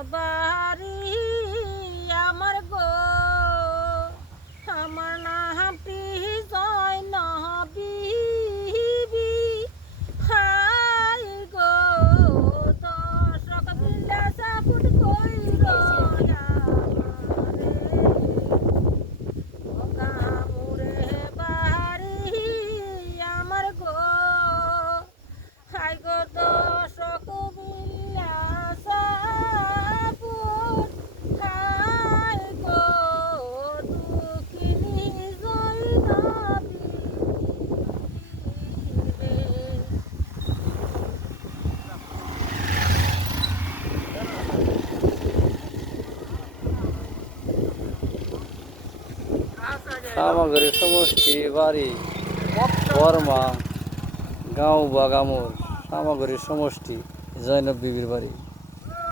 الله সামগ্রী সমষ্টি বাড়ি বর্মা গাঁও বাগামোর সামগ্রী সমষ্টি জৈনব বিবির বাড়ি।